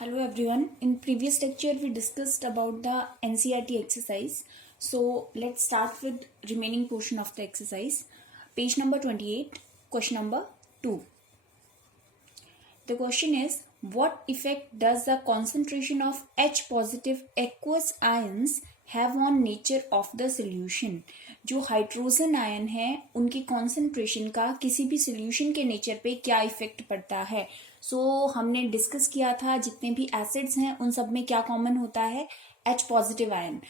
Hello everyone. In previous lecture we discussed about the NCERT exercise. So let's start with remaining portion of the exercise. Page number 28, question number 2. The question is, what effect does the concentration of H positive aqueous ions have on nature of the solution? जो hydrogen ion है उनकी concentration का किसी भी solution के nature पे क्या effect पड़ता है. हमने डिस्कस किया था जितने भी एसिड्स हैं उन सब में क्या कॉमन होता है, H पॉजिटिव आयन.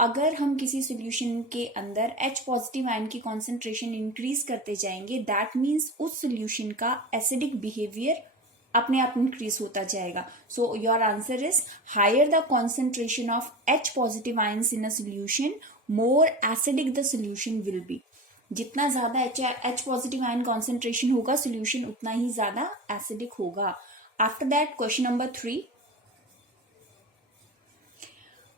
अगर हम किसी सोल्यूशन के अंदर H पॉजिटिव आयन की कॉन्सेंट्रेशन इंक्रीज करते जाएंगे, दैट मीन्स उस सोल्यूशन का एसिडिक बिहेवियर अपने आप इंक्रीज होता जाएगा. Your answer is higher the concentration of H positive ions in a solution, more acidic the solution will be. जितना ज्यादा H पॉजिटिव आयन कॉन्सेंट्रेशन होगा सोल्यूशन उतना ही ज्यादा एसिडिक होगा. After that question number 3.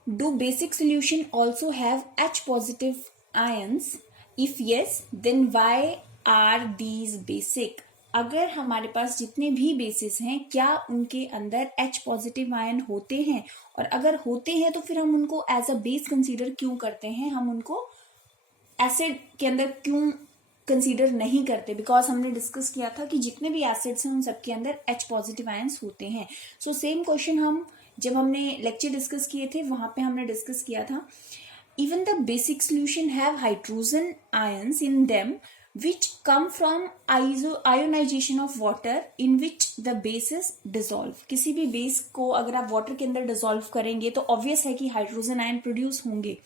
Do basic solution also have H positive ions? If yes, then why are these basic? अगर हमारे पास जितने भी बेसिस हैं क्या उनके अंदर H पॉजिटिव आयन होते हैं, और अगर होते हैं तो फिर हम उनको एज अ बेस कंसीडर क्यों करते हैं, हम उनको एसिड के अंदर क्यों कंसीडर नहीं करते? बिकॉज हमने डिस्कस किया था कि जितने भी एसिड्स हैं उन सबके अंदर H पॉजिटिव आयंस होते हैं. सेम क्वेश्चन हम जब हमने लेक्चर डिस्कस किए थे वहां पे हमने डिस्कस किया था, even the basic solution have hydrogen ions in them which come from ionization of water in which the base is dissolve. किसी भी बेस को अगर आप वाटर के अंदर डिसॉल्व करेंगे तो ऑब्वियस है कि हाइड्रोजन आयन प्रोड्यूस होंगे.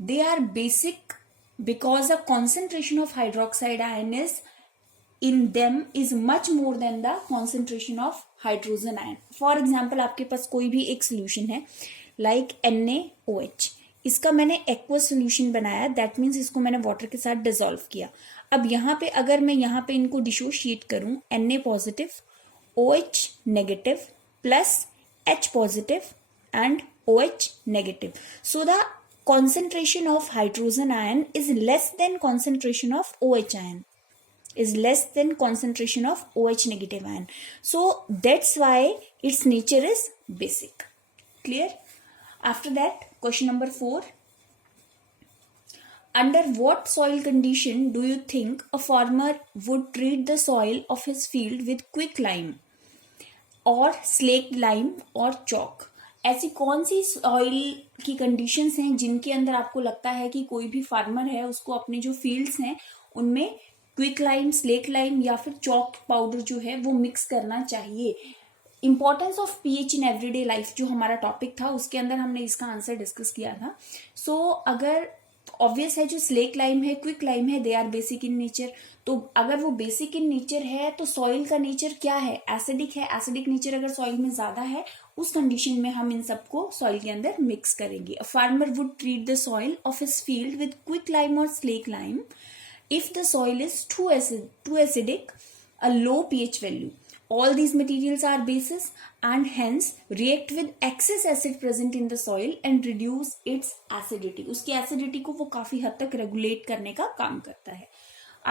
They are basic because the concentration of hydroxide ion is in them is much more than the concentration of hydrogen ion. For example, आपके पास कोई भी एक solution है like NaOH. इसका मैंने एक्वस सोल्यूशन बनाया, that means इसको मैंने वाटर के साथ डिसॉल्व किया. अब यहाँ पे अगर मैं यहाँ पे इनको डिसोशिएट करूं, Na positive, OH negative plus H positive and OH negative, so the concentration of hydrogen ion is less than concentration of OH ion, is less than concentration of OH negative ion. So that's why its nature is basic. Clear? After that, question number 4. Under what soil condition do you think a farmer would treat the soil of his field with quicklime or slaked lime or chalk? ऐसी कौन सी soil की conditions हैं जिनके अंदर आपको लगता है कि कोई भी फार्मर है उसको अपने जो फील्ड्स हैं उनमें क्विक लाइम, स्लेक लाइम या फिर चॉक पाउडर जो है वो मिक्स करना चाहिए? Importance of pH in everyday life जो हमारा टॉपिक था उसके अंदर हमने इसका आंसर डिस्कस किया था. अगर ऑब्वियस है जो स्लेक लाइम है, क्विक लाइम है, they are basic in nature. तो अगर वो बेसिक इन नेचर है तो सॉइल का नेचर क्या है? एसिडिक है. एसिडिक नेचर अगर सॉइल में ज्यादा है उस कंडीशन में हम इन सबको सॉइल के अंदर मिक्स करेंगे. A farmer would treat the soil of his field with quick lime और slake lime if the soil is too acidic, a low pH value. All these materials are bases and hence react with excess acid present in the soil and reduce its acidity. उसकी acidity को वो काफी हद तक regulate करने का काम करता है.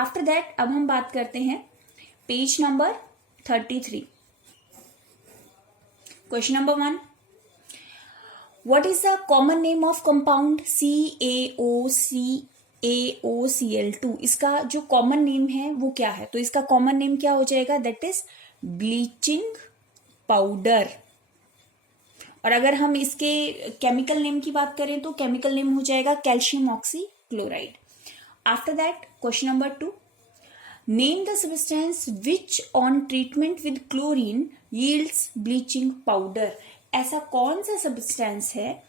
After that, अब हम बात करते हैं page number 33. Question number 1. What is the common name of compound CaOCl2? इसका जो कॉमन नेम है वो क्या है? तो इसका कॉमन नेम क्या हो जाएगा? That is bleaching powder. और अगर हम इसके केमिकल नेम की बात करें तो केमिकल नेम हो जाएगा calcium oxy chloride. After that question number 2. Name the substance which on treatment with chlorine yields bleaching powder. ऐसा कौन सा सब्सटेंस है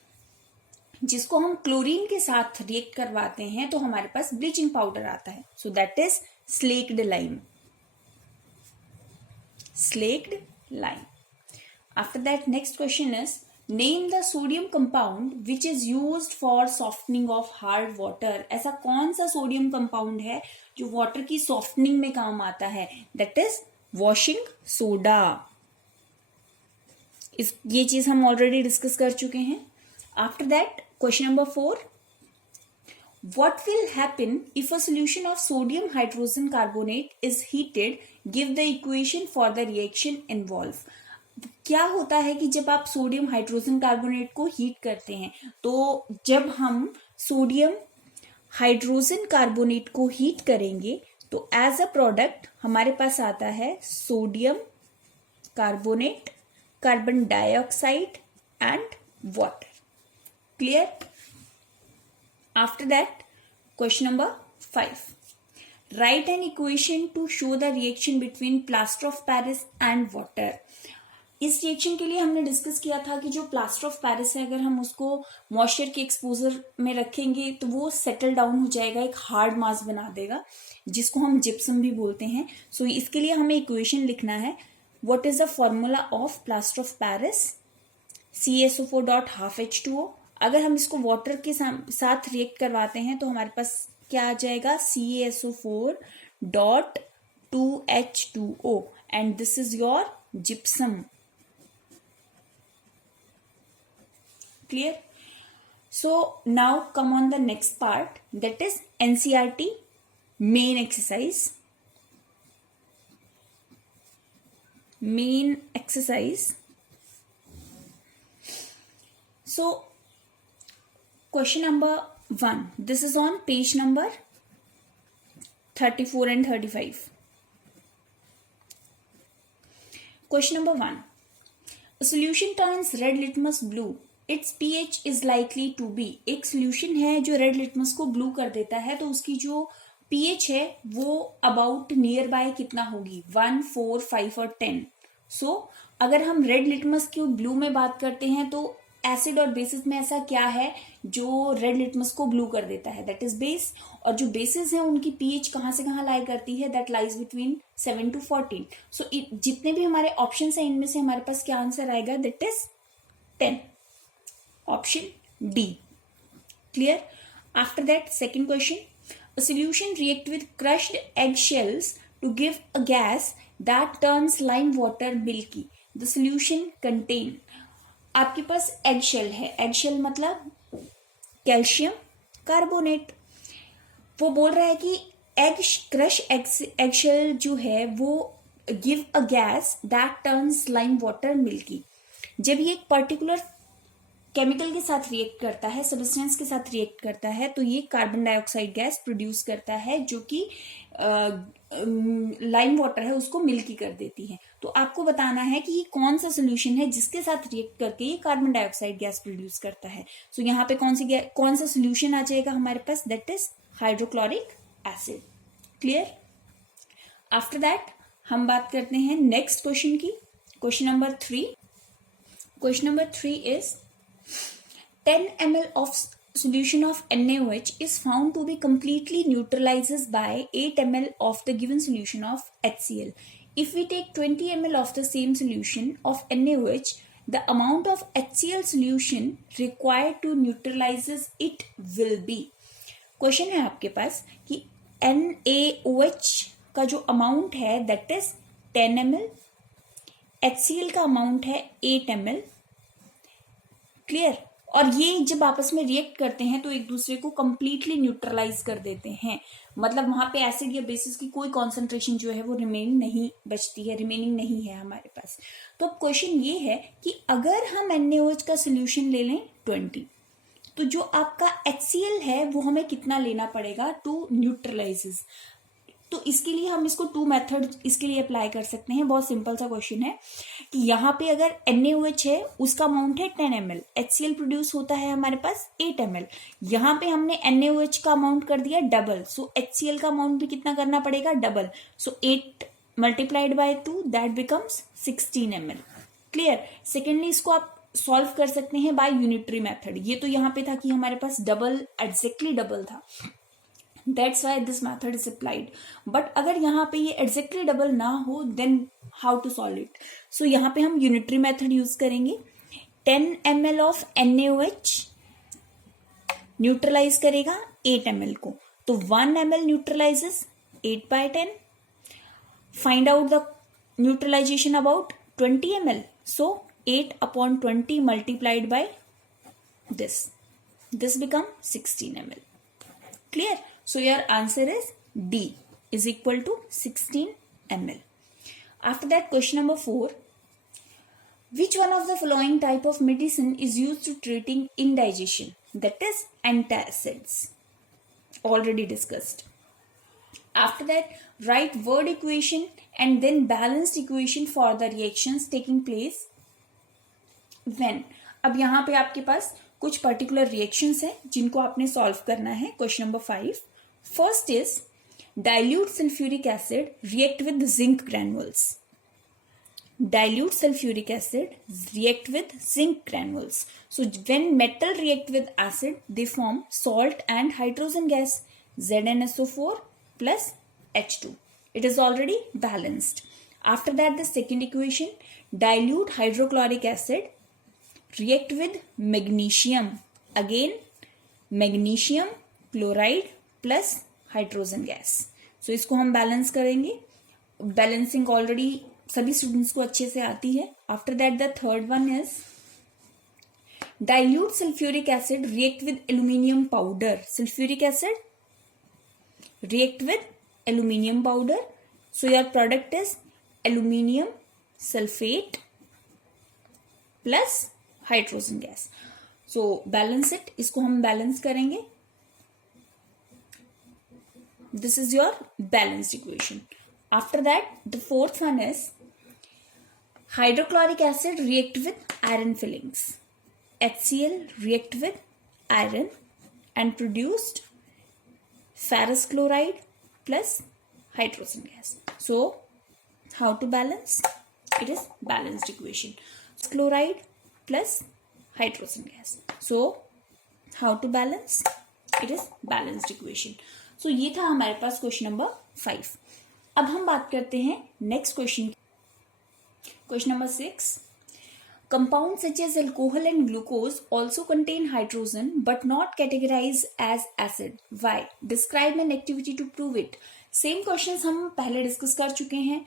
जिसको हम क्लोरीन के साथ रिएक्ट करवाते हैं तो हमारे पास ब्लीचिंग पाउडर आता है? So that is slaked lime. Slaked lime. After that next question is name the sodium compound which is used for softening of hard water. ऐसा कौन सा सोडियम कंपाउंड है जो वाटर की सॉफ्टनिंग में काम आता है? That is washing soda. ये चीज हम ऑलरेडी डिस्कस कर चुके हैं. After that question number 4. What will happen if a solution of sodium hydrogen carbonate is heated? Give the equation for the reaction involved. क्या होता है कि जब आप सोडियम हाइड्रोजन कार्बोनेट को हीट करते हैं, तो जब हम सोडियम हाइड्रोजन कार्बोनेट को हीट करेंगे तो एज अ प्रोडक्ट हमारे पास आता है sodium carbonate, carbon dioxide and water. Clear? After that question number 5. Write an equation to show the reaction between plaster of Paris and water. इस reaction के लिए हमने डिस्कस किया था कि जो प्लास्टर ऑफ पेरिस है, अगर हम उसको मॉइस्चर के एक्सपोजर में रखेंगे तो वो सेटल डाउन हो जाएगा, एक हार्ड मास बना देगा, जिसको हम जिप्सम भी बोलते हैं. सो इसके लिए हमें इक्वेशन लिखना है. What is the formula of plaster of Paris? CaSO4.12H2O. अगर हम इसको वाटर के साथ रिएक्ट करवाते हैं तो हमारे पास क्या आ जाएगा? CaSO4.2H2O and this is your gypsum. Clear? So now come on the next part, that is NCERT main exercise. Main exercise. So question number 1. This is on page number 34 and 35. Question number 1. A solution turns red litmus blue. Its pH is likely to be. एक solution है जो red litmus को blue कर देता है, तो उसकी जो pH है वो अबाउट नियर बाय कितना होगी? 1, 4, 5 और 10. सो अगर हम रेड लिटमस की ब्लू में बात करते हैं तो एसिड और बेसिस में ऐसा क्या है जो रेड लिटमस को ब्लू कर देता है? That is base. और जो बेसिस है उनकी pH कहाँ से कहाँ लाई करती है? That lies between 7 to 14. सो जितने भी हमारे ऑप्शन है इनमें से हमारे पास क्या आंसर आएगा? That is 10. Option D. Clear? After that, second question. A solution react with crushed eggshells to give a gas that turns lime water milky. The solution contain. आपके पास eggshell है. eggshell मतलब calcium carbonate. वो बोल रहा है कि crush eggshell जो है वो give a gas that turns lime water milky. जब ये एक पर्टिकुलर केमिकल के साथ रिएक्ट करता है, सब्सटेंस के साथ रिएक्ट करता है, तो ये कार्बन डाइऑक्साइड गैस प्रोड्यूस करता है जो कि लाइम वाटर है उसको मिल्की कर देती है. तो आपको बताना है कि ये कौन सा सोल्यूशन है जिसके साथ रिएक्ट करके ये कार्बन डाइऑक्साइड गैस प्रोड्यूस करता है. सो यहाँ पे कौन सा सोल्यूशन आ जाएगा हमारे पास? That is hydrochloric acid. Clear? After that हम बात करते हैं नेक्स्ट क्वेश्चन की. Question number 3. Question number 3 is 10 ml of solution of NaOH is found to be completely neutralizes by 8 ml of the given solution of HCl. If we take 20 ml of the same solution of NaOH, the amount of HCl solution required to neutralizes it will be. Question है आपके पास कि NaOH का जो amount है that is 10 ml, HCl का amount है 8 ml. Clear? और ये जब आपस में रिएक्ट करते हैं तो एक दूसरे को कंप्लीटली न्यूट्रलाइज कर देते हैं. मतलब वहां पे एसिड या बेसिस की कोई कॉन्सेंट्रेशन जो है वो रिमेनिंग नहीं है हमारे पास. तो अब क्वेश्चन ये है कि अगर हम NaOH का सोल्यूशन ले लें 20, तो जो आपका HCl है वो हमें कितना लेना पड़ेगा टू न्यूट्रलाइजेस? तो इसके लिए हम इसको 2 मेथड इसके लिए अप्लाई कर सकते हैं. बहुत सिंपल सा क्वेश्चन है कि यहाँ पे अगर NaOH है उसका अमाउंट है 10 ml, HCl प्रोड्यूस होता है हमारे पास 8 ml. यहाँ पे हमने NaOH का अमाउंट कर दिया डबल, सो HCl का अमाउंट भी कितना करना पड़ेगा? Double. So 8 multiplied by 2 that becomes 16 ml. Clear? Secondly इसको आप सॉल्व कर सकते हैं बाय यूनिटरी मेथड. ये तो यहाँ पे था कि हमारे पास डबल, एग्जैक्टली डबल था, that's why this method is applied. But अगर यहाँ पे ये एग्जैक्टली डबल ना हो then how to solve it? So यहाँ पे हम यूनिटरी मेथड यूज करेंगे. 10 ml ऑफ NaOH न्यूट्रलाइज करेगा 8 ml को, तो 1 ml neutralises 8 by 10. Find out the neutralisation about 20 ml. So 8 upon 20 multiplied by this become 16 ml. Clear? So your answer is D is equal to 16 ml. After that, question number 4. Which one of the following type of medicine is used to treating indigestion? That is antacids. Already discussed. After that, write word equation and then balanced equation for the reactions taking place when. अब यहाँ पे आपके पास कुछ particular reactions हैं जिनको आपने solve करना है. Question number 5. First is dilute sulfuric acid react with zinc granules. Dilute sulfuric acid react with zinc granules. So when metal react with acid, they form salt and hydrogen gas, ZnSO4 plus H2. It is already balanced. After that, the second equation, dilute hydrochloric acid react with magnesium. Again, magnesium chloride plus hydrogen gas. So इसको हम balance करेंगे. Balancing already सभी students को अच्छे से आती है. After that the third one is dilute sulphuric acid react with aluminium powder. Sulphuric acid react with aluminium powder. So your product is aluminium sulphate plus hydrogen gas. So balance it. इसको हम balance करेंगे. This is your balanced equation. After that, the fourth one is hydrochloric acid react with iron fillings. HCl react with iron and produced ferrous chloride plus hydrogen gas. So, how to balance? It is balanced equation. Chloride plus hydrogen gas. So, how to balance? It is balanced equation. सो ये था हमारे पास question number 5. अब हम बात करते हैं next question. Question number 6. Compound such as alcohol and glucose also contain hydrogen but not categorise as acid. Why? Describe an activity to prove it. Same question हम पहले डिस्कस कर चुके हैं.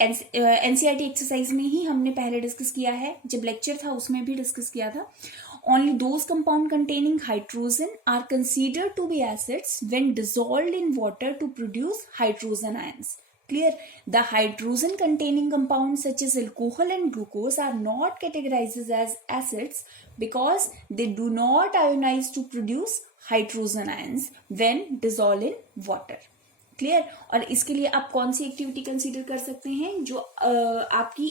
एनसीईआरटी एक्सरसाइज में ही हमने पहले डिस्कस किया है. जब लेक्चर था उसमें भी डिस्कस किया था. Only those compound containing hydrogen are considered to be acids when dissolved in water to produce hydrogen ions. Clear? The hydrogen containing compounds such as alcohol and glucose are not categorized as acids because they do not ionize to produce hydrogen ions when dissolved in water. Clear? और इसके लिए आप कौन सी activity consider कर सकते हैं? जो आपकी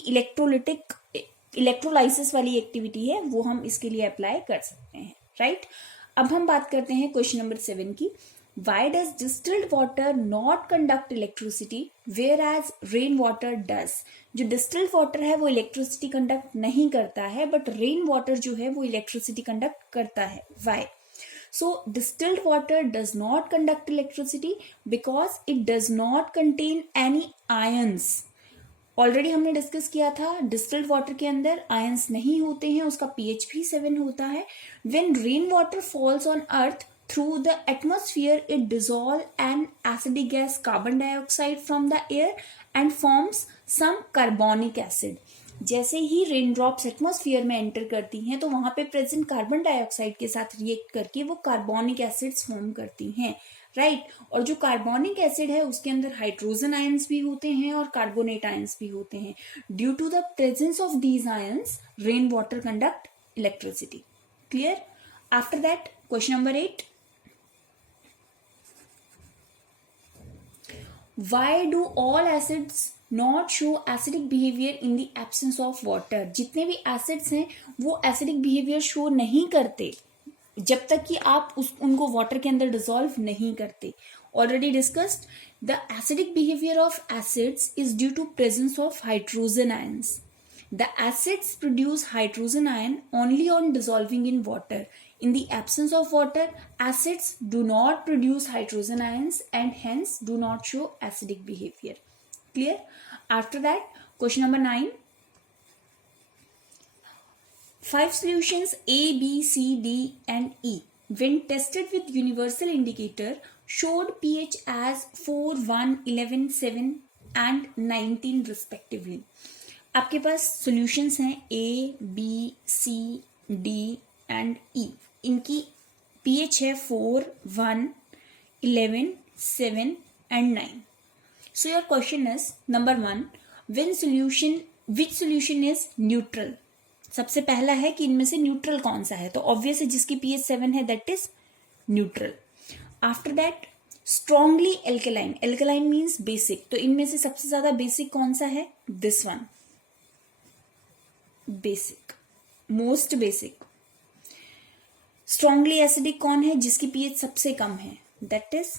इलेक्ट्रोलाइसिस वाली एक्टिविटी है वो हम इसके लिए अप्लाई कर सकते हैं. राइट? अब हम बात करते हैं क्वेश्चन नंबर 7 की. Why does distilled water not conduct electricity whereas rain water does. जो डिस्टिल्ड वाटर है वो इलेक्ट्रिसिटी कंडक्ट नहीं करता है बट रेन वाटर जो है वो इलेक्ट्रिसिटी कंडक्ट करता है. Y? So distilled water does not conduct electricity because it does not contain any ions. Already हमने डिस्कस किया था डिस्टिल्ड वाटर के अंदर आयंस नहीं होते हैं. उसका pH भी 7 होता है. When rain water falls on earth through the atmosphere, it dissolves an acidic gas carbon dioxide from the air and forms some carbonic acid. जैसे ही रेन ड्रॉप्स एटमॉस्फेयर में एंटर करती हैं तो वहां पे प्रेजेंट कार्बन डाइऑक्साइड के साथ react करके वो कार्बोनिक एसिड्स फॉर्म करती हैं. राइट? और जो कार्बोनिक एसिड है उसके अंदर हाइड्रोजन आयंस भी होते हैं और कार्बोनेट आयंस भी होते हैं. Due to the presence of these ions rain water conduct electricity. Clear? After that question number 8. Why do all acids not show acidic behavior in the absence of water? जितने भी acids हैं वो acidic behaviour show नहीं करते जब तक कि आप उनको वाटर के अंदर डिसॉल्व नहीं करते. Already discussed. The acidic behaviour of acids is due to presence of hydrogen ions. The acids produce hydrogen ion only on dissolving in water. In the absence of water, acids do not produce hydrogen ions and hence do not show acidic behavior. Clear? After that, question number 9. 5 solutions A, B, C, D and E when tested with universal indicator showed pH as 4, 1, 11, 7 and 19 respectively. आपके पास solutions हैं A, B, C, D and E. इनकी pH है 4, 1, 11, 7 and 9. So your question is number 1. When solution which solution is neutral, सबसे पहला है कि इनमें से न्यूट्रल कौन सा है, तो ऑब्वियस है जिसकी pH 7 है that is neutral. After that strongly alkaline, alkaline means basic, तो इनमें से सबसे ज्यादा बेसिक कौन सा है, this one, basic, most basic. Strongly acidic कौन है, जिसकी pH सबसे कम है, that is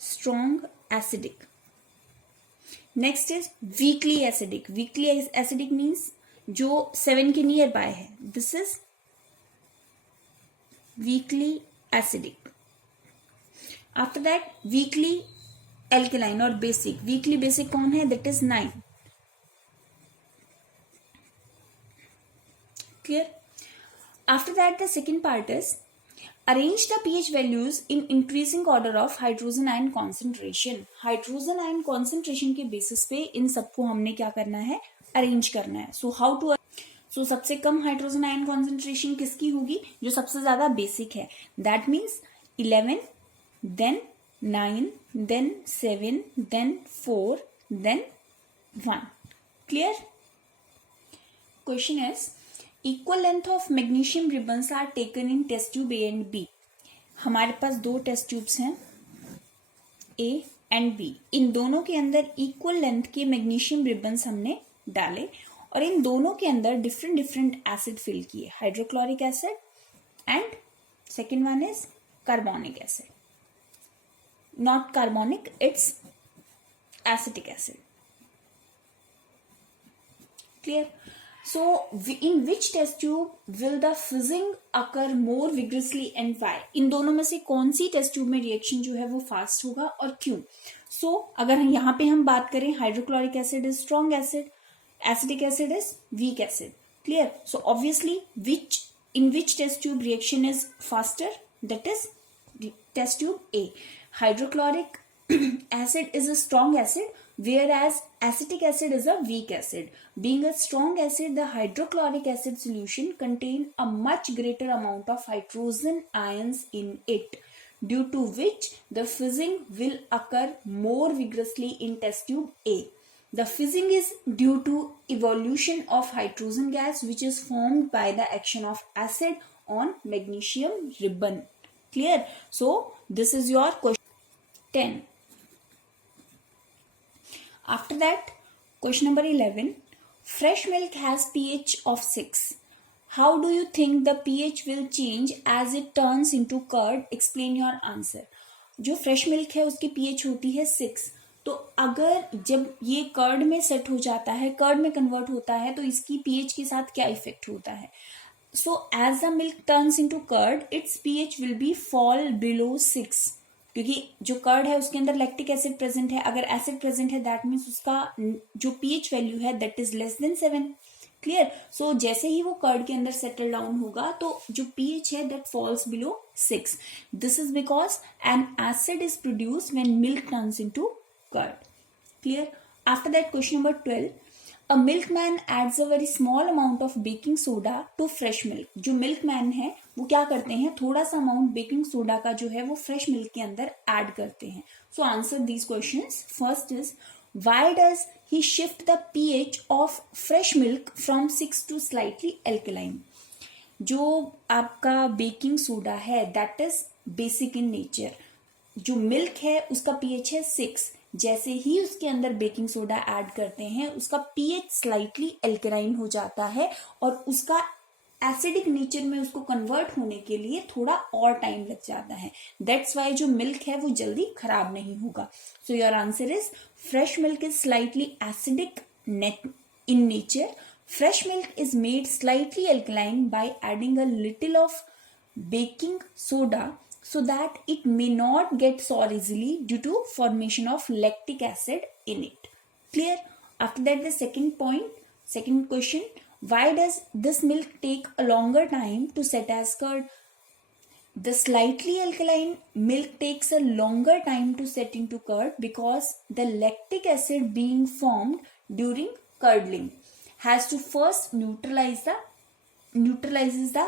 strong acidic. Next is weakly acidic, weakly acidic means जो 7 के नियर बाय है, this is weakly acidic. After that weekly alkaline और बेसिक, वीकली बेसिक कौन है, that is 9. Clear. After that the second part is arrange the pH values in increasing order of hydrogen ion concentration. Hydrogen ion concentration के basis पे इन सबको हमने क्या करना है, अरेंज करना है. सो हाउ टू, सो सबसे कम हाइड्रोजन आयन कॉन्सेंट्रेशन किसकी होगी, जो सबसे ज्यादा बेसिक है, that means 11, then 9, then 7, then 4, then 1. Clear. Question is equal length of magnesium ribbons are taken in test tube A and B. हमारे पास दो टेस्ट ट्यूब्स हैं ए एंड बी, इन दोनों के अंदर इक्वल लेंथ के मैग्नीशियम रिबन्स हमने डाले और इन दोनों के अंदर डिफरेंट डिफरेंट एसिड फिल किए, hydrochloric acid and second one is carbonic acid, not carbonic, it's acetic acid. Clear. So, in which test tube will the fizzing occur more vigorously and why? इन दोनों में से कौन सी test tube में reaction जो है वो fast होगा और क्यों? सो अगर यहाँ पे हम बात करें, hydrochloric acid is strong acid, acetic acid is weak acid. Clear. So obviously in which test tube reaction is faster? That is test tube A. Hydrochloric acid is a strong acid, whereas acetic acid is a weak acid. Being a strong acid, the hydrochloric acid solution contain a much greater amount of hydrogen ions in it, due to which the fizzing will occur more vigorously in test tube A. The fizzing is due to evolution of hydrogen gas, which is formed by the action of acid on magnesium ribbon. Clear? So this is your question 10. After that, question number 11. Fresh milk has pH of 6. How do you think the pH will change as it turns into curd? Explain your answer. जो fresh milk है उसकी pH होती है 6. तो अगर जब ये curd में सेट हो जाता है, कर्ड में कन्वर्ट होता है, तो इसकी pH के साथ क्या इफेक्ट होता है? So as the milk turns into curd, its pH will be fall below 6. क्योंकि जो कर्ड है उसके अंदर लैक्टिक एसिड प्रेजेंट है, अगर एसिड प्रेजेंट है दैट मीन्स उसका जो pH वैल्यू है that is less than 7. Clear. So जैसे ही वो कर्ड के अंदर सेटल डाउन होगा तो जो pH है that falls below 6. This is because an acid is produced when milk turns into curd. Clear. After that question number 12. A milkman adds a very small amount of baking soda to fresh milk. जो milkman है वो क्या करते हैं, थोड़ा सा amount baking soda का जो है वो फ्रेश मिल्क के अंदर ऐड करते हैं. So answer these questions. First is why does he shift the pH of fresh milk from 6 to slightly alkaline. जो आपका बेकिंग सोडा है that is basic in nature, जो मिल्क है उसका pH है 6. जैसे ही उसके अंदर बेकिंग सोडा ऐड करते हैं उसका pH स्लाइटली एल्कलाइन हो जाता है और उसका एसिडिक नेचर में उसको कन्वर्ट होने के लिए थोड़ा और टाइम लग जाता है. दैट्स वाई जो मिल्क है वो जल्दी खराब नहीं होगा. So your answer is fresh milk is slightly acidic in nature. Fresh milk is made slightly alkaline by adding a little of baking soda so that it may not get sour easily due to formation of lactic acid in it. Clear? After that, the second question, why does this milk take a longer time to set as curd? The slightly alkaline milk takes a longer time to set into curd because the lactic acid being formed during curdling has to first neutralizes the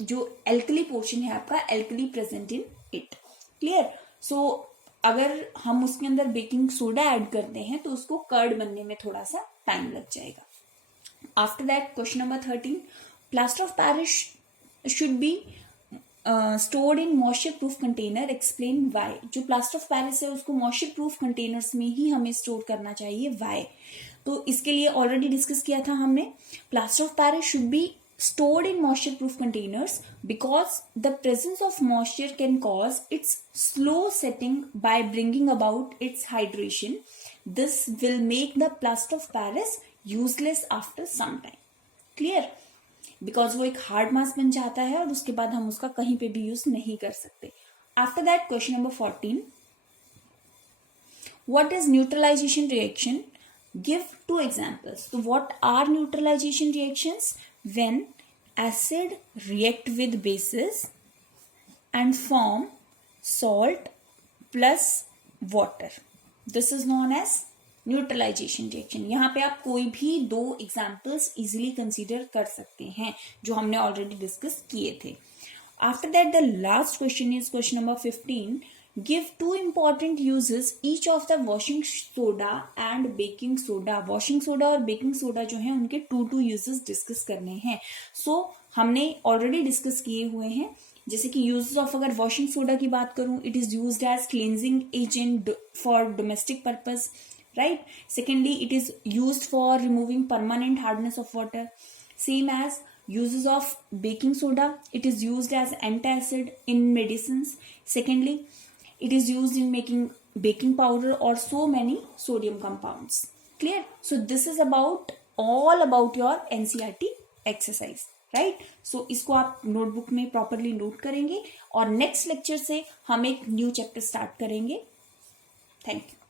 जो alkali portion है आपका, alkali present in it. Clear. So अगर हम उसके अंदर baking soda add करते हैं तो उसको कर्ड बनने में थोड़ा सा टाइम लग जाएगा. After that question number 13, plaster of Paris should be stored in moisture proof container, explain why. जो प्लास्टर ऑफ पेरिस है उसको मॉइस्चर प्रूफ कंटेनर्स में ही हमें स्टोर करना चाहिए, वाई. तो इसके लिए ऑलरेडी डिस्कस किया था हमने. Plaster of Paris should be stored in moisture proof containers because the presence of moisture can cause its slow setting by bringing about its hydration. This will make the plaster of Paris useless after some time. Clear? Because वो एक hard mass बन जाता है और उसके बाद हम उसका कहीं पे भी यूज नहीं कर सकते. After that, question number 14. What is neutralization reaction? Give 2 examples. So what are neutralization reactions? When acid react with bases and form salt plus water. This is known as neutralization reaction. यहाँ पे आप कोई भी 2 examples easily consider कर सकते हैं जो हमने already discuss किए थे. After that, the last question is question number 15. Give 2 important uses each of the washing soda and baking soda. Washing soda और baking soda जो है उनके 2 uses डिस्कस करने हैं. So हमने ऑलरेडी डिस्कस किए हुए हैं. जैसे कि यूजेस ऑफ, अगर वॉशिंग सोडा की बात करूं, it is used as cleansing agent for domestic purpose, right. Secondly, it is used for removing permanent hardness of water. Same as uses of baking soda, it is used as antacid in medicines. Secondly, it is used in making baking powder or so many sodium compounds. Clear? So this is all about your NCERT exercise, right? So इसको आप notebook में properly note करेंगे और next lecture से हम एक new chapter start करेंगे. Thank you.